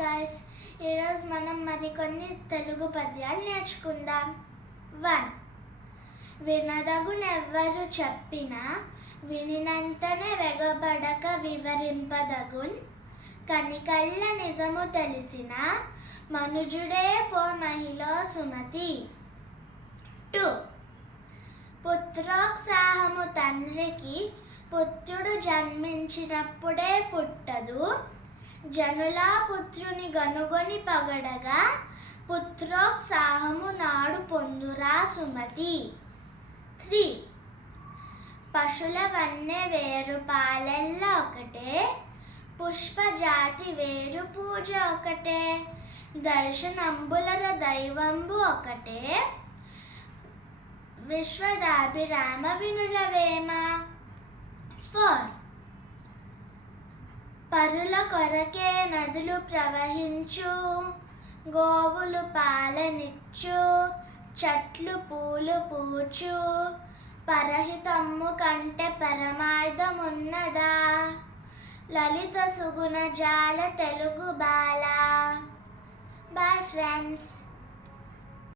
Guys, ఈరోజు మనం మరికొన్ని తెలుగు పద్యాలు నేర్చుకుందాం. 1. వినదగునెవ్వరు చెప్పినా వినినంతనే వెగబడక వివరింపదగున్, కనికల్ల నిజము తెలిసిన మనుజుడే పో మహిళ సుమతి. 2. పుత్రోత్సాహము తండ్రికి పుత్రుడు జన్మించినప్పుడే పుట్టదు, జనులా పుత్రుని గనుగొని పగడగా పుత్రోత్సాహము నాడు పొందురా సుమతి. 3. పశుల వన్నె వేరు పాలెల్ల ఒకటే, పుష్పజాతి వేరు పూజ ఒకటే, దర్శనంబులర దైవంబు ఒకటే, విశ్వదాభిరామ వినురవేమ. 4. పరుల కొరకే నదులు ప్రవహించు, గోవులు పాలనిచ్చు, చెట్లు పూలు పూచు, పరహితమ్ము కంటే పరమార్థమున్నదా, లలిత సుగుణ జాల తెలుగు బాల. Bye friends.